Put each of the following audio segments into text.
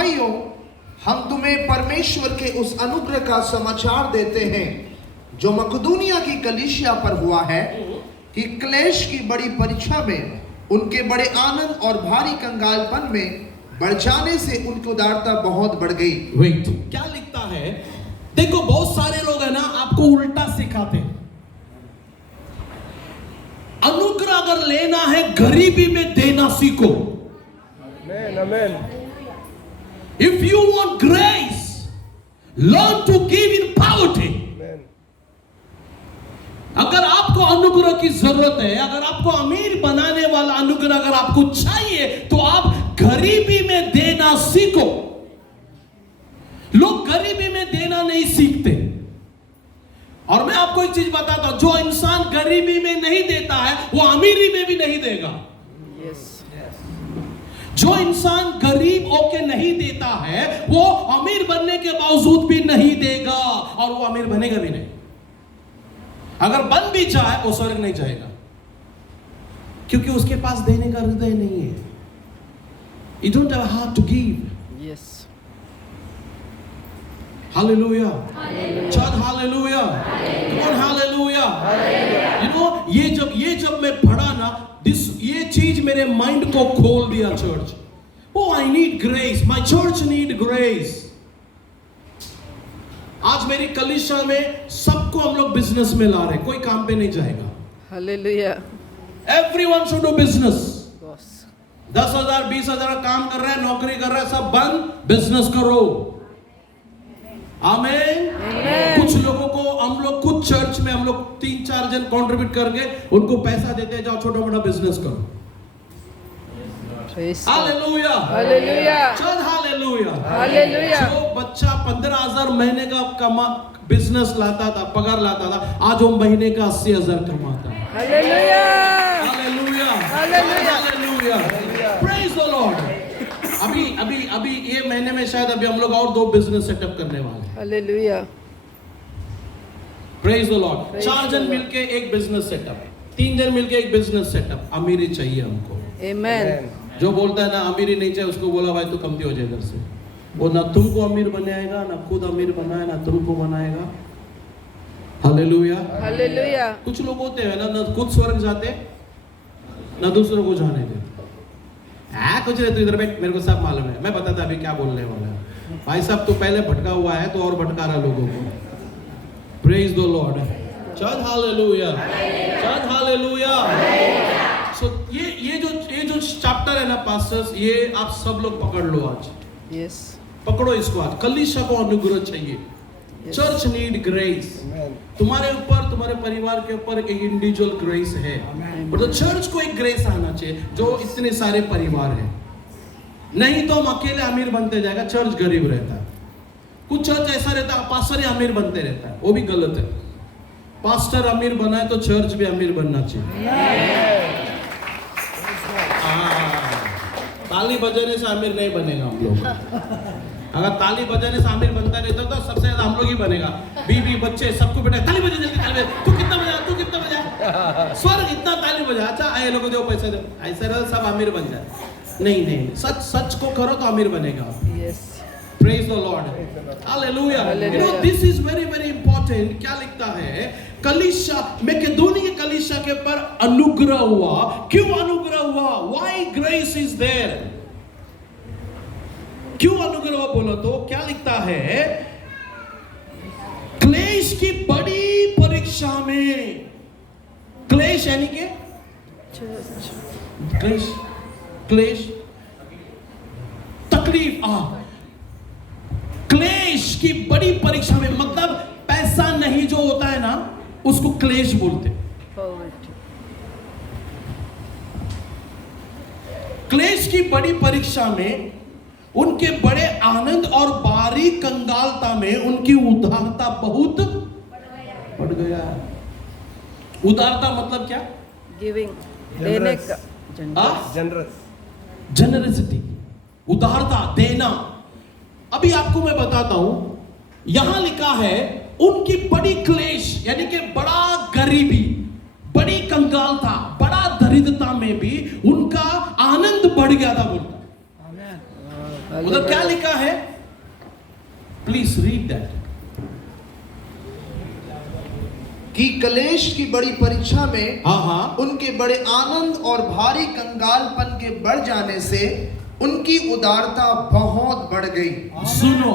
भाइयों, हम तुम्हें परमेश्वर के उस अनुग्रह का समाचार देते हैं जो मकदूनिया की कलीसिया पर हुआ है, कि क्लेश की बड़ी परीक्षा में उनके बड़े आनंद और भारी कंगालपन में बढ़ जाने से उनकी उदारता बहुत बढ़ गई। वेट, क्या लिखता है? देखो, बहुत सारे लोग है ना, आपको उल्टा सिखाते हैं। अनुग्रह अगर लेना है, गरीबी में देना सीखो। Amen. If you want grace, learn to give in poverty. Amen. अगर आपको अनुग्रह की जरूरत है, अगर आपको अमीर बनाने वाला अनुग्रह अगर आपको चाहिए, तो आप गरीबी में देना सीखो। लोग गरीबी में देना नहीं सीखते। और मैं आपको एक चीज बताता हूं, जो इंसान गरीबी में नहीं देता है, वो अमीरी में भी नहीं देगा। Yes. जो इंसान गरीब होके नहीं देता है, वो अमीर बनने के बावजूद भी नहीं देगा, और वो अमीर बनेगा भी नहीं। अगर बन भी जाए, वो स्वर्ग नहीं जाएगा, क्योंकि उसके पास देने का हृदय नहीं है। You don't have a heart to give. Yes. Hallelujah. Church, hallelujah. Come on, hallelujah. You know, ये जब मैं पढ़ा ना, ये चीज मेरे माइंड को खोल दिया। Church, oh, I need grace. My church need grace. आज मेरी कलीसिया में सबको हम लोग बिजनेस में ला रहे हैं, कोई काम पे नहीं जाएगा। Hallelujah. Everyone should do business. Boss. 10,000 20,000 काम कर रहा है, नौकरी कर रहा है, सब बंद, बिजनेस करो। आमेन। कुछ लोगों को हम लोग खुद चर्च में हम लोग 3-4 जन कंट्रीब्यूट करके उनको पैसा देते हैं, जाओ छोटा मोटा बिजनेस करो। Praise God. Hallelujah, Hallelujah. चल हालेलुया। Hallelujah. जो बच्चा 15,000 महीने का कमा बिजनेस लाता था, पगार लाता था, आज वो महीने का 80,000 कमाता है। Hallelujah. Hallelujah, Hallelujah. Hallelujah, praise the Lord. अभी ये महीने में शायद अभी हम लोग और 2 बिजनेस सेटअप करने वाले हैं। Hallelujah. Praise the Lord. Praise 4 the जन Lord. मिलके एक बिजनेस सेटअप, 3 जन मिलके एक बिजनेस सेटअप। अमीरी चाहिए हमको। Amen. जो बोलता है ना अमीरी नहीं चाहिए, उसको बोला भाई तू कमती हो जाए इधर से। वो ना तुमको अमीर बनाएगा, ना खुद अमीर बनाए, ना तुमको बनाएगा। हालेलुया। Hallelujah. कुछ लोग होते हैं ना खुद स्वर्ग जाते, ना दूसरों को जाने देते। कुछ नहीं, तू इधर बैठ, मेरे को सब मालूम है, मैं बताता अभी क्या बोलने वाला है। भाई साहब, तू पहले भटका हुआ है, तो और भटका रहा लोगों को। Praise the Lord. चल हालेलुया, चल हालेलुया। सो ये जो चैप्टर है ना पास्टर्स, ये आप सब लोग पकड़ लो आज, Yes. पकड़ो इसको आज। कलीसिया को अनुग्रह चाहिए। Yes. Church need grace. Amen. तुम्हारे ऊपर, तुम्हारे परिवार के ऊपर एक इंडिविजुअल ग्रेस है, मतलब चर्च को एक ग्रेस आना चाहिए जो इतने सारे परिवार हैं। नहीं तो हम अकेले अमीर बनते जाएगा, चर्च गरीब रहता है। कुछ चर्च ऐसा रहता है पास्टर ही अमीर बनते रहता है, वो भी गलत है। पास्टर अमीर बना है तो चर्च भी अमीर बनना चाहिए। ताली बजाने से अमीर नहीं बनेगा हम लोग। अगर ताली बजाने से अमीर बनता रहता तो सबसे ज्यादा हम लोग ही बनेगा। बीवी बच्चे सबको बेटा ताली बजा, जल्दी ताली बजा, तू कितना बजा, तू कितना बजा, स्वर्ग इतना ताली बजा, अच्छा आए लोगों दो पैसे दो, ऐसा रहा सब अमीर बन जाए। नहीं, सच को करो तो अमीर बनेगा। Yes. Praise the Lord. Hallelujah. You know, this is very very important. क्या लिखता है? कलीसिया, मैकेडोनिया कलीसिया के ऊपर अनुग्रह हुआ। क्यों अनुग्रह हुआ? Why grace is there? क्यों अनुग्रह हुआ बोलो तो क्या लिखता है? क्लेश की बड़ी परीक्षा में, क्लेश यानी के Church. क्लेश तकलीफ, क्लेश की बड़ी परीक्षा में, मतलब पैसा नहीं जो होता है ना, उसको क्लेश बोलते। Poverty. क्लेश की बड़ी परीक्षा में उनके बड़े आनंद और बारीक कंगालता में उनकी उदारता बहुत बढ़ गया। उदारता मतलब क्या? Giving. देने का. जनरस, जनरसिटी, उदारता, देना। अभी आपको मैं बताता हूं, यहां लिखा है उनकी बड़ी क्लेश यानी कि बड़ा गरीबी, बड़ी कंगालता, बड़ा दरिद्रता में भी उनका आनंद बढ़ गया था बोलता। उधर क्या लिखा है? Please read that. कि कलेश की बड़ी परीक्षा में हाँ हाँ. उनके बड़े आनंद और भारी कंगालपन के बढ़ जाने से उनकी उदारता बहुत बढ़ गई. सुनो,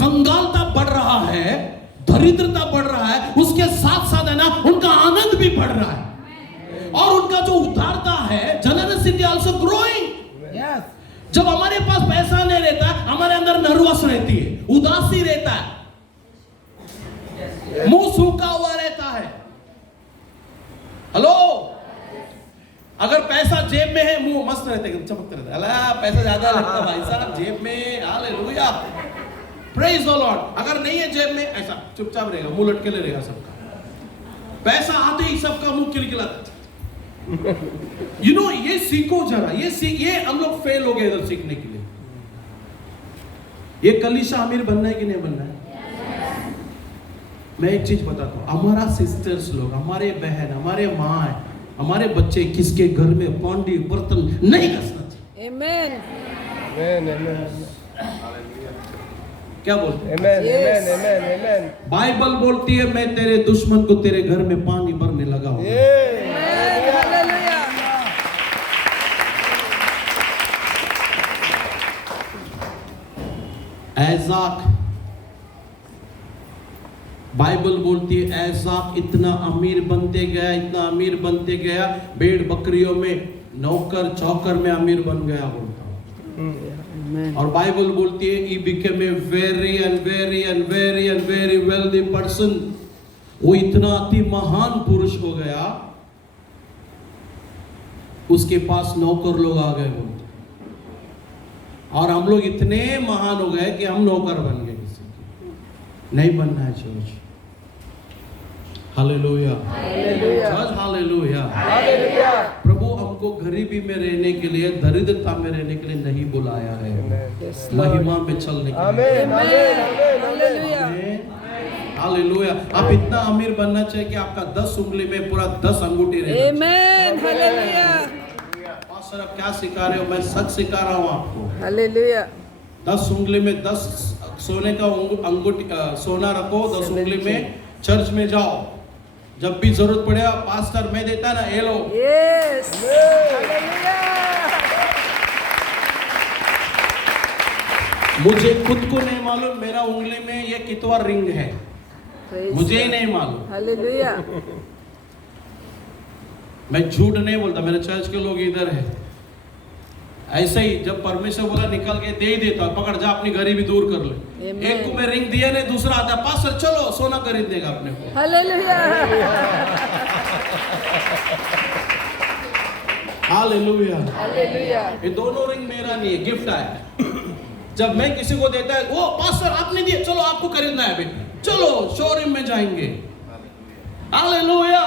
कंगालता बढ़ रहा है, दरिद्रता बढ़ रहा है, उसके साथ साथ है ना उनका आनंद भी बढ़ रहा है, और उनका जो उदारता है, जनरसिटी आल्सो ग्रोइंग. जब हमारे पास पैसा नहीं रहता, हमारे अंदर नर्वस रहती है, उदासी रहता है, मुंह सूखा हुआ रहता है. हेलो, अगर पैसा जेब में है, मुंह मस्त रहते हैं, चमकते रहते हैं. अल्लाह, पैसा ज्यादा लगता है भाई साहब जेब में. Hallelujah, praise the Lord. अगर नहीं है जेब में, ऐसा चुपचाप रहेगा, मुंह लटके ले रहेगा सबका. पैसा आते ही सबका मुंह किलकिलाता. यू नो, ये सीखो जरा, ये हम लोग फेल हो गए इधर सीखने के लिए. ये कलीसिया अमीर बनना है कि नहीं बनना है? मैं एक चीज बताता हूं, हमारा सिस्टर्स लोग, हमारे बहन, हमारे माँ है, हमारे बच्चे किसके घर में पांडी बर्तन नहीं घसना चाहिए. Amen. क्या बोलते हैं? बाइबल बोलती है, मैं तेरे दुश्मन को तेरे घर में पानी भरने लगा हूं. Hallelujah. ऐजाक, बाइबल बोलती है ऐजाक इतना अमीर बनते गया, इतना अमीर बनते गया, भेड़ बकरियों में, नौकर चौकर में अमीर बन गया बोलता हूं. और बाइबल बोलती है he became a very and very and very and very wealthy person. वो इतना अति महान पुरुष हो गया, उसके पास नौकर लोग आ गए बोलते. और हम लोग इतने महान हो गए कि हम नौकर बन गए किसी के. नहीं बनना है चर्च. Hallelujah, hallelujah. प्रभु हमको गरीबी में रहने के लिए, दरिद्रता में रहने के लिए नहीं बुलाया है, महिमा में चलने के लिए. हालेलुया. आप इतना अमीर बनना चाहिए कि आपका 10 उंगली में पूरा 10 अंगूठी रहे. Amen. Hallelujah. पास्टर आप क्या सिखा रहे हो? मैं सच सिखा रहा हूँ आपको. Hallelujah. 10 उंगली में 10 सोने का अंगूठी, सोना रखो 10 उंगली में. चर्च में जाओ, जब भी जरूरत पड़े, पास्टर मैं देता ना, ये लो. Yes. Hallelujah. मुझे खुद को नहीं मालूम मेरा उंगली में ये कितवा रिंग है, Praise मुझे ही God. नहीं मालूम. Hallelujah. मैं झूठ नहीं बोलता, मेरे चर्च के लोग इधर है. ऐसे ही जब परमेश्वर बोला निकाल के दे ही देता, पकड़ जा, अपनी गरीबी दूर कर ले. Amen. एक को मैं रिंग दिया नहीं, दूसरा आता, पास्टर चलो सोना खरीद देगा अपने को. Hallelujah. हालेलुया. Hallelujah. ये दोनों रिंग मेरा नहीं है, गिफ्ट आया. जब मैं किसी को देता है, वो पास्टर आपने दिया, चलो आपको खरीदना है अभी, चलो शोरूम में जाएंगे. हालेलुया.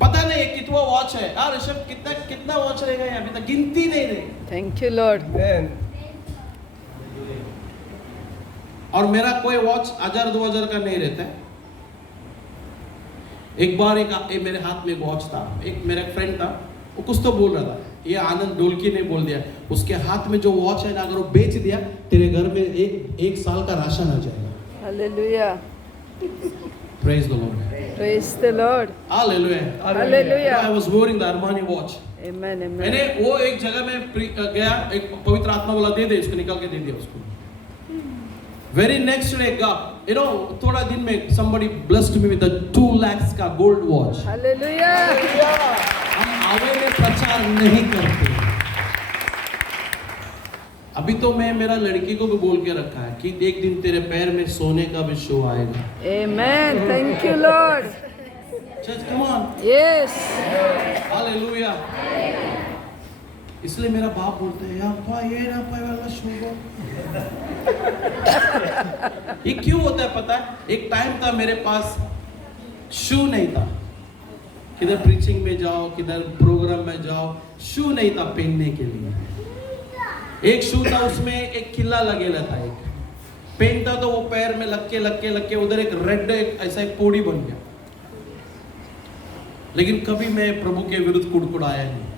पता नहीं कितना वॉच है यार, ऋषभ कितना कितना वॉच रहेगा यहाँ, अभी तक गिनती नहीं रही. Thank you, Lord. और मेरा कोई वॉच 1000-2000 का नहीं रहता है. एक बार एक मेरे हाथ में एक वॉच था, एक मेरा फ्रेंड था, वो कुछ तो बोल रहा था, ये आनंद ढोलकी ने बोल दिया, उसके हाथ में जो वॉच है ना, अगर वो बेच दिया तेरे घर में एक साल का राशन आ जाएगा. Hallelujah. Praise the Lord. Praise the Lord. Hallelujah. Hallelujah. I was wearing the Armani watch. Amen. Amen. मैंने वो एक जगह में गया, एक पवित्र आत्मा बोला दे दे, उसको निकाल के दे दिया उसको. Very next day, you know, थोड़ा दिन में somebody blessed me with the 2 lakhs का gold watch. Hallelujah. हम आवे में प्रचार नहीं करते. अभी तो मैं मेरा लड़की को भी बोल के रखा है कि एक दिन तेरे पैर में सोने का भी शो आएगा. Amen. Thank you, Lord. Church, come on. Yes. Hallelujah. इसलिए मेरा बाप बोलते हैं यार ये ना पाए वाला शो. ये क्यों होता है पता है? एक टाइम था मेरे पास शू नहीं था, किधर प्रीचिंग में जाओ, किधर प्रोग्राम में जाओ, शू नहीं था पहनने के लिए. एक शू था, उसमें एक किला लगेला था, एक पहनता तो वो पैर में लग के उधर एक रेड ऐसा एक पोड़ी बन गया. लेकिन कभी मैं प्रभु के विरुद्ध कुड़कुड़ाया नहीं.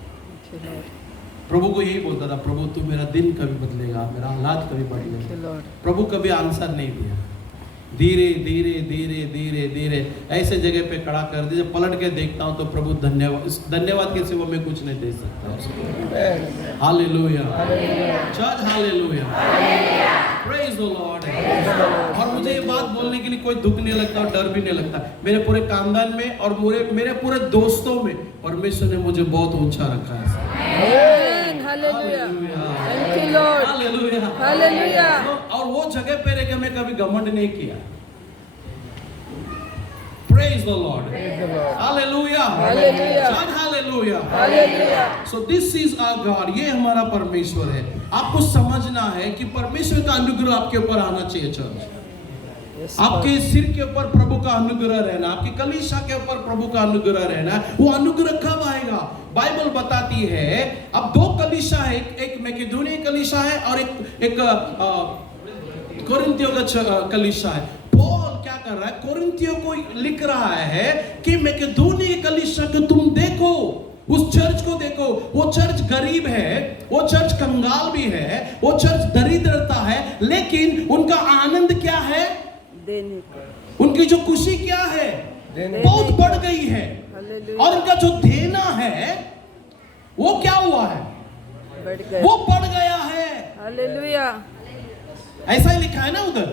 you, Lord. प्रभु को यही बोलता था, प्रभु तू मेरा दिन कभी बदलेगा, मेरा हालात कभी Thank you, बदलेगा। Lord. प्रभु कभी आंसर नहीं दिया। धीरे धीरे धीरे धीरे धीरे ऐसे जगह पे खड़ा कर दिया, पलट के देखता हूँ तो प्रभु धन्यवाद, इस धन्यवाद के सिवा मैं कुछ नहीं दे सकता। Hallelujah, church hallelujah, praise the Lord. और मुझे ये बात बोलने के लिए कोई दुख नहीं लगता और डर भी नहीं लगता। मेरे पूरे खानदान में और मेरे पूरे दोस्तों में परमेश्वर ने मुझे बहुत ऊंचा रखा है। Amen. Hallelujah. Thank you, Lord. Hallelujah, Hallelujah. और वो जगह पे रह के मैं कभी घमंड नहीं किया। Praise the Lord. Hallelujah. Hallelujah. Church, hallelujah. Hallelujah. So this is our God. ये हमारा परमेश्वर है। आपको समझना है कि परमेश्वर का अनुग्रह आपके ऊपर आना चाहिए। चर्च, Yes, आपके Lord. सिर के ऊपर प्रभु का अनुग्रह रहना, आपकी कलीसिया के ऊपर प्रभु का अनुग्रह रहना। वो अनुग्रह कब आएगा? बाइबल बताती है, अब दो कलीसिया है, एक मैकेडोनिया कलीसिया है और एक कोरिन्थियों का कलीसिया है। पौल क्या कर रहा है? कोरिन्थियों को लिख रहा है कि मैकेडोनिया कलीसिया को तुम देखो, उस चर्च को देखो, वो चर्च गरीब है, वो चर्च कंगाल भी है, वो चर्च दरिद्रता है, लेकिन उनका आनंद क्या है? देने को. उनकी जो खुशी क्या है? बहुत बढ़ गई है। Hallelujah. और उनका जो देना है वो क्या हुआ है? बढ़ गया. वो बढ़ गया है। Hallelujah. ऐसा ही लिखा है ना उधर।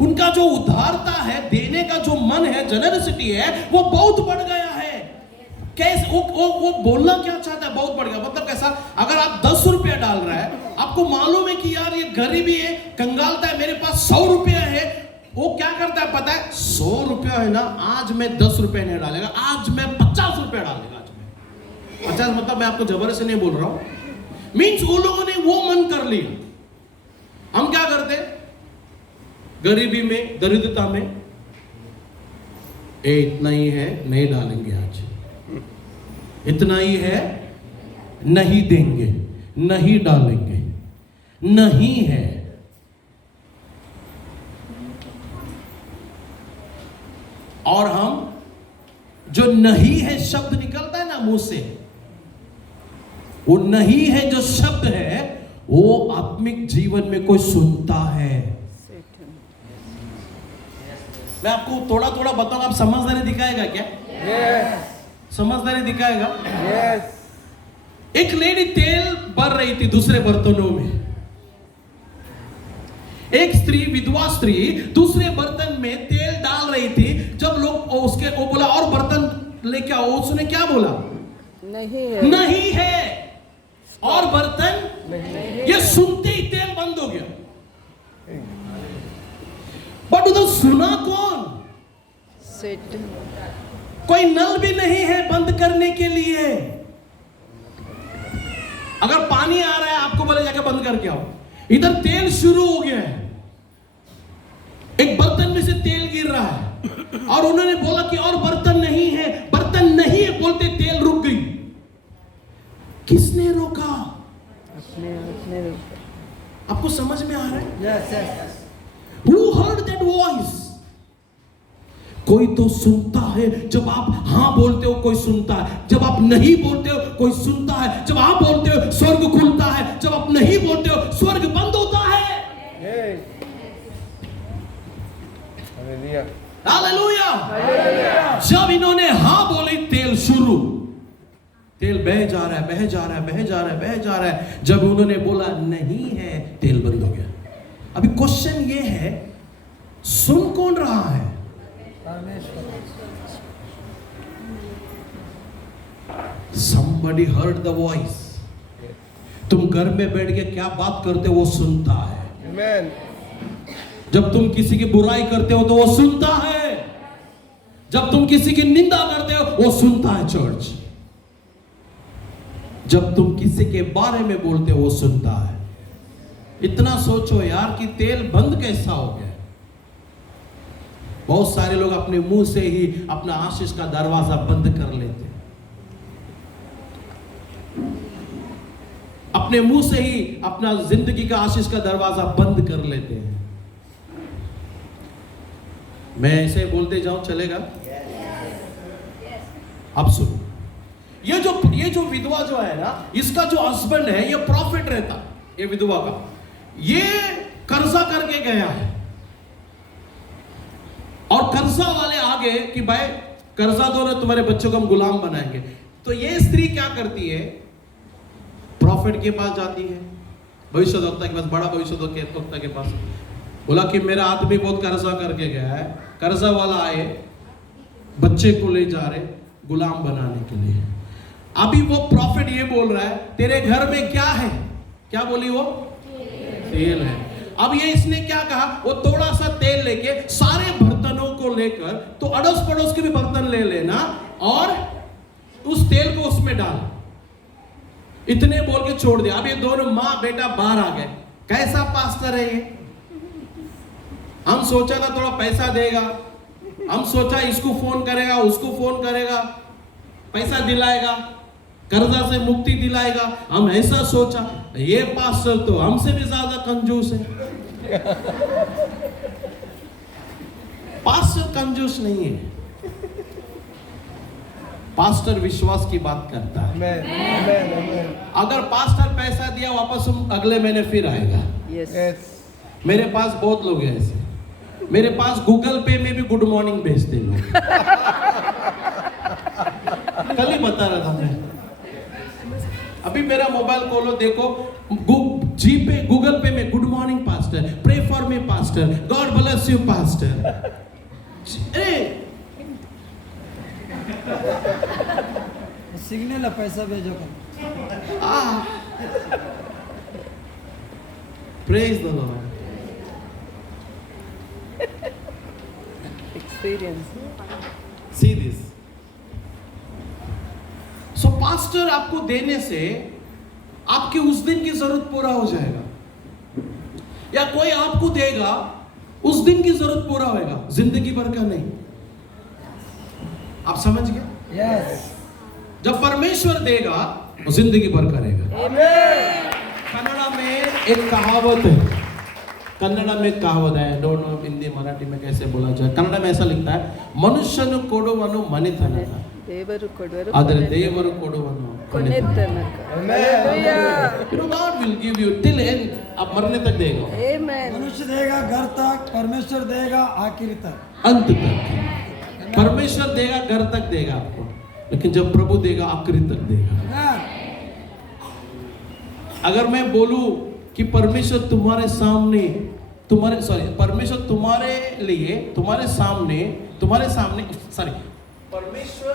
उनका जो उदारता है, देने का जो मन है, जनरसिटी है, वो बहुत बढ़ गया है। कैसे वो बोलना क्या चाहता है? बहुत बढ़ गया मतलब कैसा? अगर आप 10 रुपया डाल रहा है, आपको मालूम है कि यार ये गरीबी है, कंगालता है, मेरे पास 100 रुपया है, वो क्या करता है पता है? 100 रुपया है ना, आज मैं 10 रुपया नहीं डालेगा, आज मैं 50 रुपया डालेगा। आज मैं 50 मतलब मैं आपको जबरदस्ती नहीं बोल रहा हूं। मीन्स वो लोगों ने वो मन कर लिया। हम क्या करते? गरीबी में, दरिद्रता में, इतना ही है, नहीं डालेंगे आज, इतना ही है, नहीं देंगे, नहीं डालेंगे, नहीं है। और हम जो नहीं है शब्द निकलता है ना मुंह से, वो नहीं है जो शब्द है, वो आत्मिक जीवन में कोई सुनता है। Satan. मैं आपको थोड़ा थोड़ा बताऊंगा, आप समझदारी दिखाएगा क्या? समझदारी दिखाएगा। एक लेडी तेल भर रही थी दूसरे बर्तनों में। एक स्त्री, विधवा स्त्री, दूसरे बर्तन में तेल डाल रही थी। जब लोग उसके वो बोला और बर्तन लेके आओ, उसने क्या बोला? नहीं है. नहीं है और बर्तन। ये सुनते ही तेल बंद हो गया। बट उधर सुना कौन? Satan. कोई नल भी नहीं है बंद करने के लिए। अगर पानी आ रहा है, आपको बोले जाके बंद करके आओ। इधर तेल शुरू हो गया है, एक बर्तन में से तेल गिर रहा है और उन्होंने बोला कि और बर्तन नहीं है, बर्तन नहीं है बोलते तेल रुक गई। किसने रोका? अपने आपको समझ में आ रहा है? Who heard that voice? कोई तो सुनता है। जब आप हाँ बोलते हो कोई सुनता है, जब आप नहीं बोलते हो कोई सुनता है, जब आप बोलते हो स्वर्ग खुलता है, जब आप नहीं बोलते हो स्वर्ग बंद होता है। हालेलुया। जब इन्होंने हाँ बोली, तेल शुरू, तेल बह जा रहा है, बह जा रहा है, बह जा रहा है, बह जा रहा है। जब उन्होंने बोला नहीं है, तेल बंद हो गया। अभी क्वेश्चन ये है, सुन कौन रहा है? Somebody heard the voice. तुम घर में बैठ के क्या बात करते हो वो सुनता है। जब तुम किसी की बुराई करते हो तो वो सुनता है। जब तुम किसी की निंदा करते हो वो सुनता है। चर्च, जब तुम किसी के बारे में बोलते हो वो सुनता है। इतना सोचो यार कि तेल बंद कैसा हो गया। बहुत सारे लोग अपने मुंह से ही अपना आशीष का दरवाजा बंद कर लेते हैं। अपने मुंह से ही अपना जिंदगी का आशीष का दरवाजा बंद कर लेते हैं। मैं ऐसे बोलते जाऊं, चलेगा? अब सुनो, ये जो विधवा जो है ना, इसका जो हस्बैंड है ये प्रॉफिट रहता, ये विधवा का, ये कर्जा करके गया है और कर्जा वाले आगे कि भाई कर्जा दो ना, तुम्हारे बच्चों को हम गुलाम बनाएंगे। तो ये स्त्री क्या करती है, प्रॉफिट के पास जाती है, भविष्यद्वक्ता के पास, बड़ा भविष्यद्वक्ता के पास, बोला कि मेरा आदमी बहुत कर्जा करके गया है। कर्जा वाला आए, बच्चे को ले जा रहे गुलाम बनाने के लिए। अभी वो प्रॉफिट ये बोल रहा है तेरे घर में क्या है, क्या बोली वो, तेल है। अब ये इसने क्या कहा, वो थोड़ा सा तेल लेके सारे बर्तनों को लेकर, तो अड़ोस पड़ोस के भी बर्तन ले लेना और उस तेल को उसमें डाल, इतने बोल के छोड़ दिया। अब ये दोनों माँ बेटा बाहर आ गए। कैसा पास्टर है ये, हम सोचा ना थोड़ा पैसा देगा, हम सोचा इसको फोन करेगा, उसको फोन करेगा, पैसा दिलाएगा, कर्जा से मुक्ति दिलाएगा, हम ऐसा सोचा। ये पास्टर तो हमसे भी ज्यादा कंजूस है। पास्टर कंजूस नहीं है, पास्टर विश्वास की बात करता है। अगर पास्टर पैसा दिया वापस अगले महीने फिर आएगा। मेरे पास बहुत लोग हैं ऐसे, मेरे पास गूगल पे में भी गुड मॉर्निंग भेजते लोग। कल ही बता रहा था मैं, अभी मेरा मोबाइल खोलो देखो, जी पे गूगल पे में good morning pastor, pray for me pastor, God bless you pastor. Signal है, पैसा भेजो कर। Praise the lord. Experience. See this. So pastor आपको देने से आपकी उस दिन की जरूरत पूरा हो जाएगा, या कोई आपको देगा उस दिन की जरूरत पूरा होएगा, जिंदगी भर का नहीं। आप समझ गए? यस। जब परमेश्वर देगा वो जिंदगी भर करेगा। Amen. कन्नड़ा में एक कहावत है, कन्नड़ा में एक कहावत है, डोंट नो हिंदी मराठी में कैसे बोला जाए। कन्नड़ा में ऐसा लिखता है, मनुष्यनु ಕೊಡುವನು ಮನೆತನಕ, ದೇವರು ಕೊಡುವರು ಆದರೆ ದೇವರು ಕೊಡುವನು ಕೊನೆ ತನಕ. Hallelujah. You know, God will give you till end, आप मरने तक देगा, Amen. मनुष्य देगा घर तक, परमेश्वर देगा आखिर तक, अंत तक। परमेश्वर देगा घर तक देगा आपको, लेकिन जब प्रभु देगा आखिरी तक देगा। अगर मैं बोलूं कि परमेश्वर तुम्हारे सामने, परमेश्वर तुम्हारे लिए, तुम्हारे सामने, परमेश्वर